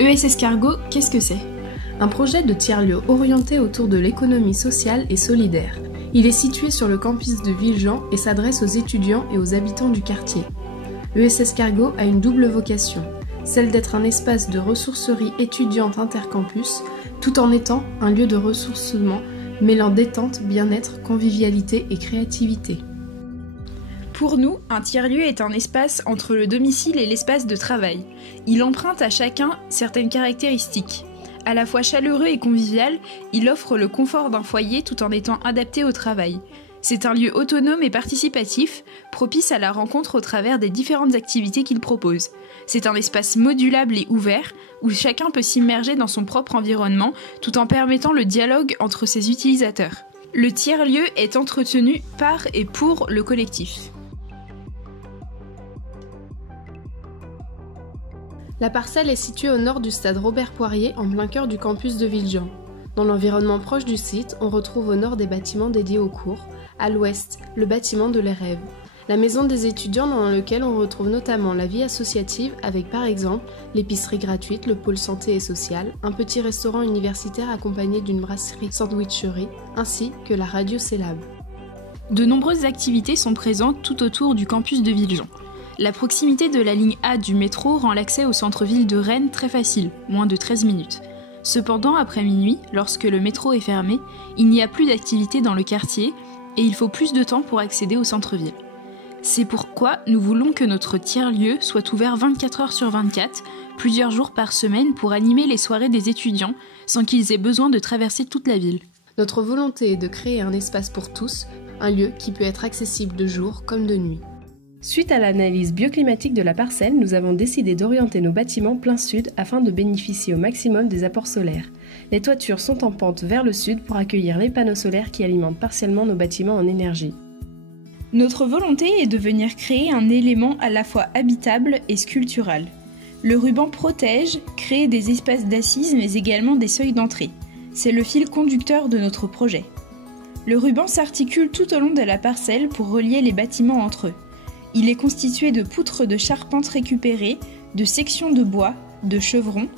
ESS Cargo, qu'est-ce que c'est ? Un projet de tiers-lieu orienté autour de l'économie sociale et solidaire. Il est situé sur le campus de Villejean et s'adresse aux étudiants et aux habitants du quartier. ESS Cargo a une double vocation, celle d'être un espace de ressourcerie étudiante intercampus, tout en étant un lieu de ressourcement mêlant détente, bien-être, convivialité et créativité. Pour nous, un tiers-lieu est un espace entre le domicile et l'espace de travail. Il emprunte à chacun certaines caractéristiques. À la fois chaleureux et convivial, il offre le confort d'un foyer tout en étant adapté au travail. C'est un lieu autonome et participatif, propice à la rencontre au travers des différentes activités qu'il propose. C'est un espace modulable et ouvert, où chacun peut s'immerger dans son propre environnement, tout en permettant le dialogue entre ses utilisateurs. Le tiers-lieu est entretenu par et pour le collectif. La parcelle est située au nord du stade Robert-Poirier, en plein cœur du campus de Villejean. Dans l'environnement proche du site, on retrouve au nord des bâtiments dédiés aux cours, à l'ouest, le bâtiment de l'EREV, la maison des étudiants dans lequel on retrouve notamment la vie associative avec par exemple l'épicerie gratuite, le pôle santé et social, un petit restaurant universitaire accompagné d'une brasserie sandwicherie, ainsi que la radio Célab. De nombreuses activités sont présentes tout autour du campus de Villejean. La proximité de la ligne A du métro rend l'accès au centre-ville de Rennes très facile, moins de 13 minutes. Cependant, après minuit, lorsque le métro est fermé, il n'y a plus d'activité dans le quartier et il faut plus de temps pour accéder au centre-ville. C'est pourquoi nous voulons que notre tiers-lieu soit ouvert 24 heures sur 24, plusieurs jours par semaine pour animer les soirées des étudiants sans qu'ils aient besoin de traverser toute la ville. Notre volonté est de créer un espace pour tous, un lieu qui peut être accessible de jour comme de nuit. Suite à l'analyse bioclimatique de la parcelle, nous avons décidé d'orienter nos bâtiments plein sud afin de bénéficier au maximum des apports solaires. Les toitures sont en pente vers le sud pour accueillir les panneaux solaires qui alimentent partiellement nos bâtiments en énergie. Notre volonté est de venir créer un élément à la fois habitable et sculptural. Le ruban protège, crée des espaces d'assises mais également des seuils d'entrée. C'est le fil conducteur de notre projet. Le ruban s'articule tout au long de la parcelle pour relier les bâtiments entre eux. Il est constitué de poutres de charpente récupérées, de sections de bois, de chevrons,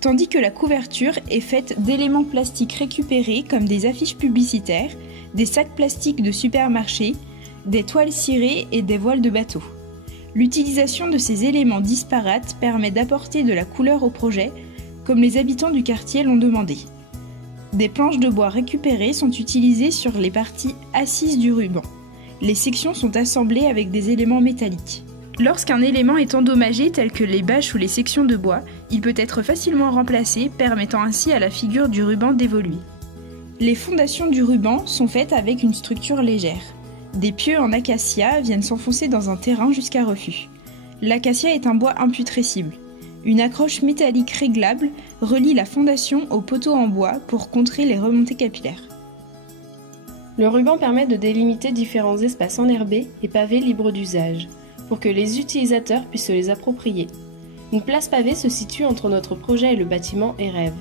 tandis que la couverture est faite d'éléments plastiques récupérés comme des affiches publicitaires, des sacs plastiques de supermarché, des toiles cirées et des voiles de bateau. L'utilisation de ces éléments disparates permet d'apporter de la couleur au projet, comme les habitants du quartier l'ont demandé. Des planches de bois récupérées sont utilisées sur les parties assises du ruban. Les sections sont assemblées avec des éléments métalliques. Lorsqu'un élément est endommagé tel que les bâches ou les sections de bois, il peut être facilement remplacé, permettant ainsi à la figure du ruban d'évoluer. Les fondations du ruban sont faites avec une structure légère. Des pieux en acacia viennent s'enfoncer dans un terrain jusqu'à refus. L'acacia est un bois imputrescible. Une accroche métallique réglable relie la fondation au poteau en bois pour contrer les remontées capillaires. Le ruban permet de délimiter différents espaces enherbés et pavés libres d'usage, pour que les utilisateurs puissent se les approprier. Une place pavée se situe entre notre projet et le bâtiment EREV.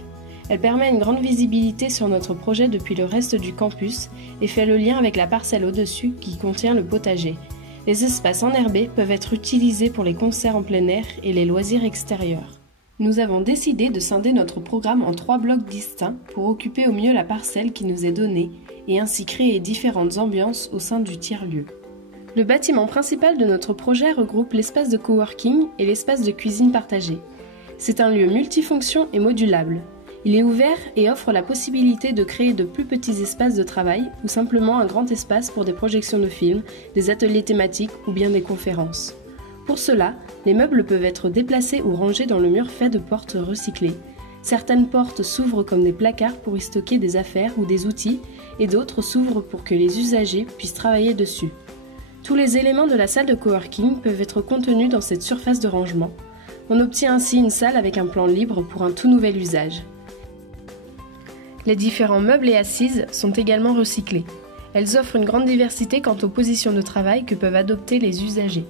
Elle permet une grande visibilité sur notre projet depuis le reste du campus et fait le lien avec la parcelle au-dessus qui contient le potager. Les espaces enherbés peuvent être utilisés pour les concerts en plein air et les loisirs extérieurs. Nous avons décidé de scinder notre programme en 3 blocs distincts pour occuper au mieux la parcelle qui nous est donnée et ainsi créer différentes ambiances au sein du tiers-lieu. Le bâtiment principal de notre projet regroupe l'espace de coworking et l'espace de cuisine partagée. C'est un lieu multifonction et modulable. Il est ouvert et offre la possibilité de créer de plus petits espaces de travail ou simplement un grand espace pour des projections de films, des ateliers thématiques ou bien des conférences. Pour cela, les meubles peuvent être déplacés ou rangés dans le mur fait de portes recyclées. Certaines portes s'ouvrent comme des placards pour y stocker des affaires ou des outils et d'autres s'ouvrent pour que les usagers puissent travailler dessus. Tous les éléments de la salle de coworking peuvent être contenus dans cette surface de rangement. On obtient ainsi une salle avec un plan libre pour un tout nouvel usage. Les différents meubles et assises sont également recyclés. Elles offrent une grande diversité quant aux positions de travail que peuvent adopter les usagers.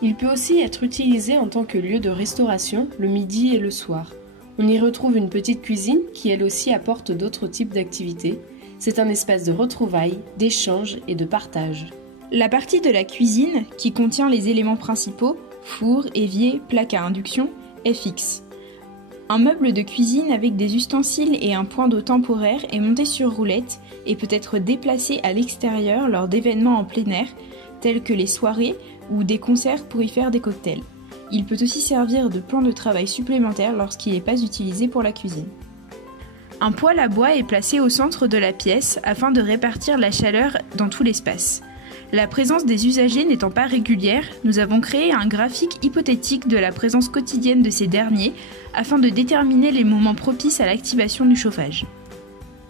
Il peut aussi être utilisé en tant que lieu de restauration le midi et le soir. On y retrouve une petite cuisine qui elle aussi apporte d'autres types d'activités. C'est un espace de retrouvailles, d'échange et de partage. La partie de la cuisine, qui contient les éléments principaux, four, évier, plaque à induction, est fixe. Un meuble de cuisine avec des ustensiles et un point d'eau temporaire est monté sur roulette et peut être déplacé à l'extérieur lors d'événements en plein air, tels que les soirées ou des concerts pour y faire des cocktails. Il peut aussi servir de plan de travail supplémentaire lorsqu'il n'est pas utilisé pour la cuisine. Un poêle à bois est placé au centre de la pièce afin de répartir la chaleur dans tout l'espace. La présence des usagers n'étant pas régulière, nous avons créé un graphique hypothétique de la présence quotidienne de ces derniers afin de déterminer les moments propices à l'activation du chauffage.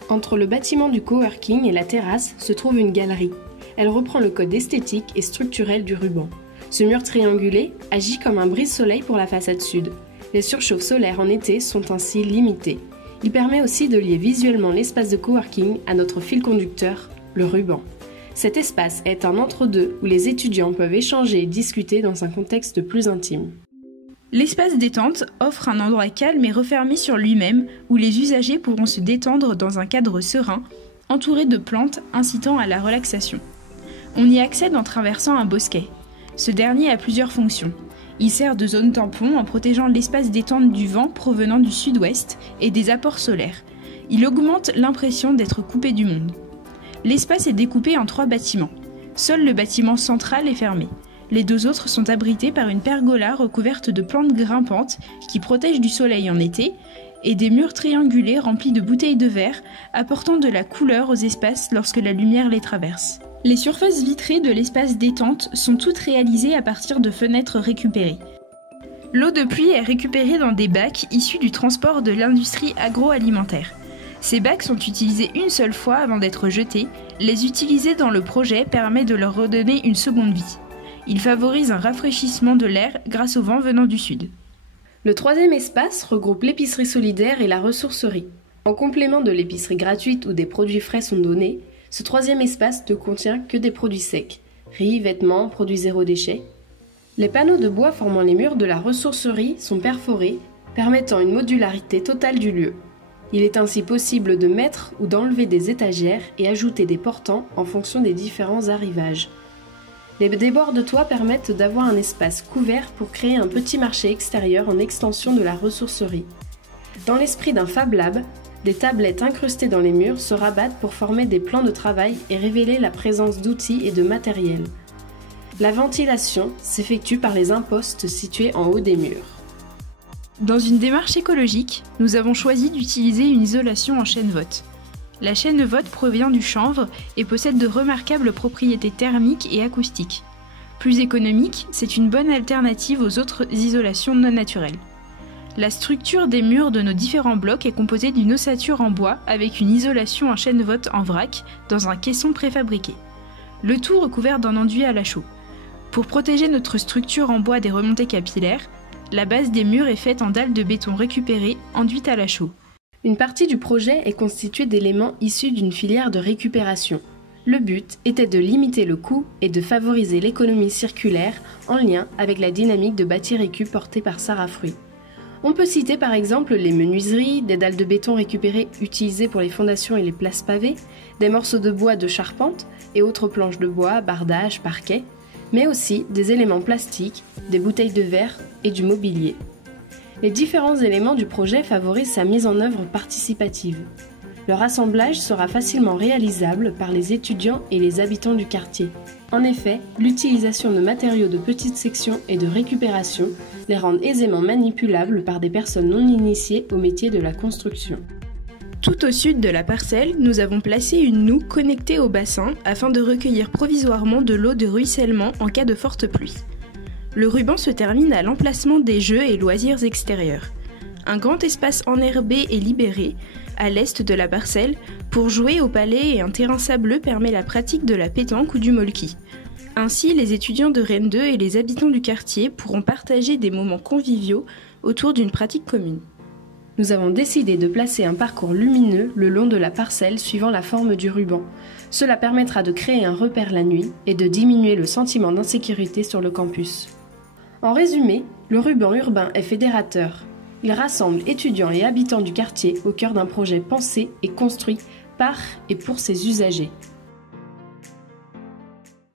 Entre le bâtiment du coworking et la terrasse se trouve une galerie. Elle reprend le code esthétique et structurel du ruban. Ce mur triangulé agit comme un brise-soleil pour la façade sud. Les surchauffes solaires en été sont ainsi limitées. Il permet aussi de lier visuellement l'espace de coworking à notre fil conducteur, le ruban. Cet espace est un entre-deux où les étudiants peuvent échanger et discuter dans un contexte plus intime. L'espace détente offre un endroit calme et refermé sur lui-même où les usagers pourront se détendre dans un cadre serein, entouré de plantes incitant à la relaxation. On y accède en traversant un bosquet. Ce dernier a plusieurs fonctions. Il sert de zone tampon en protégeant l'espace détente du vent provenant du sud-ouest et des apports solaires. Il augmente l'impression d'être coupé du monde. L'espace est découpé en 3 bâtiments. Seul le bâtiment central est fermé. Les 2 autres sont abrités par une pergola recouverte de plantes grimpantes qui protègent du soleil en été et des murs triangulés remplis de bouteilles de verre apportant de la couleur aux espaces lorsque la lumière les traverse. Les surfaces vitrées de l'espace détente sont toutes réalisées à partir de fenêtres récupérées. L'eau de pluie est récupérée dans des bacs issus du transport de l'industrie agroalimentaire. Ces bacs sont utilisés une seule fois avant d'être jetés. Les utiliser dans le projet permet de leur redonner une seconde vie. Ils favorisent un rafraîchissement de l'air grâce au vent venant du sud. Le 3e espace regroupe l'épicerie solidaire et la ressourcerie. En complément de l'épicerie gratuite où des produits frais sont donnés, ce 3e espace ne contient que des produits secs, riz, vêtements, produits zéro déchet. Les panneaux de bois formant les murs de la ressourcerie sont perforés, permettant une modularité totale du lieu. Il est ainsi possible de mettre ou d'enlever des étagères et ajouter des portants en fonction des différents arrivages. Les débords de toit permettent d'avoir un espace couvert pour créer un petit marché extérieur en extension de la ressourcerie. Dans l'esprit d'un Fab Lab, des tablettes incrustées dans les murs se rabattent pour former des plans de travail et révéler la présence d'outils et de matériel. La ventilation s'effectue par les impostes situés en haut des murs. Dans une démarche écologique, nous avons choisi d'utiliser une isolation en chêne-vote. La chêne-vote provient du chanvre et possède de remarquables propriétés thermiques et acoustiques. Plus économique, c'est une bonne alternative aux autres isolations non naturelles. La structure des murs de nos différents blocs est composée d'une ossature en bois avec une isolation en chêne-vote en vrac dans un caisson préfabriqué. Le tout recouvert d'un enduit à la chaux. Pour protéger notre structure en bois des remontées capillaires, la base des murs est faite en dalles de béton récupérées enduites à la chaux. Une partie du projet est constituée d'éléments issus d'une filière de récupération. Le but était de limiter le coût et de favoriser l'économie circulaire en lien avec la dynamique de Bâti Récup portée par Sarah Fruit. On peut citer par exemple les menuiseries, des dalles de béton récupérées utilisées pour les fondations et les places pavées, des morceaux de bois de charpente et autres planches de bois, bardages, parquets, mais aussi des éléments plastiques, des bouteilles de verre et du mobilier. Les différents éléments du projet favorisent sa mise en œuvre participative. Leur assemblage sera facilement réalisable par les étudiants et les habitants du quartier. En effet, l'utilisation de matériaux de petite section et de récupération les rendent aisément manipulables par des personnes non initiées au métier de la construction. Tout au sud de la parcelle, nous avons placé une noue connectée au bassin afin de recueillir provisoirement de l'eau de ruissellement en cas de forte pluie. Le ruban se termine à l'emplacement des jeux et loisirs extérieurs. Un grand espace enherbé et libéré, à l'est de la parcelle, pour jouer au palais et un terrain sableux permet la pratique de la pétanque ou du molki. Ainsi, les étudiants de Rennes 2 et les habitants du quartier pourront partager des moments conviviaux autour d'une pratique commune. Nous avons décidé de placer un parcours lumineux le long de la parcelle suivant la forme du ruban. Cela permettra de créer un repère la nuit et de diminuer le sentiment d'insécurité sur le campus. En résumé, le ruban urbain est fédérateur. Il rassemble étudiants et habitants du quartier au cœur d'un projet pensé et construit par et pour ses usagers.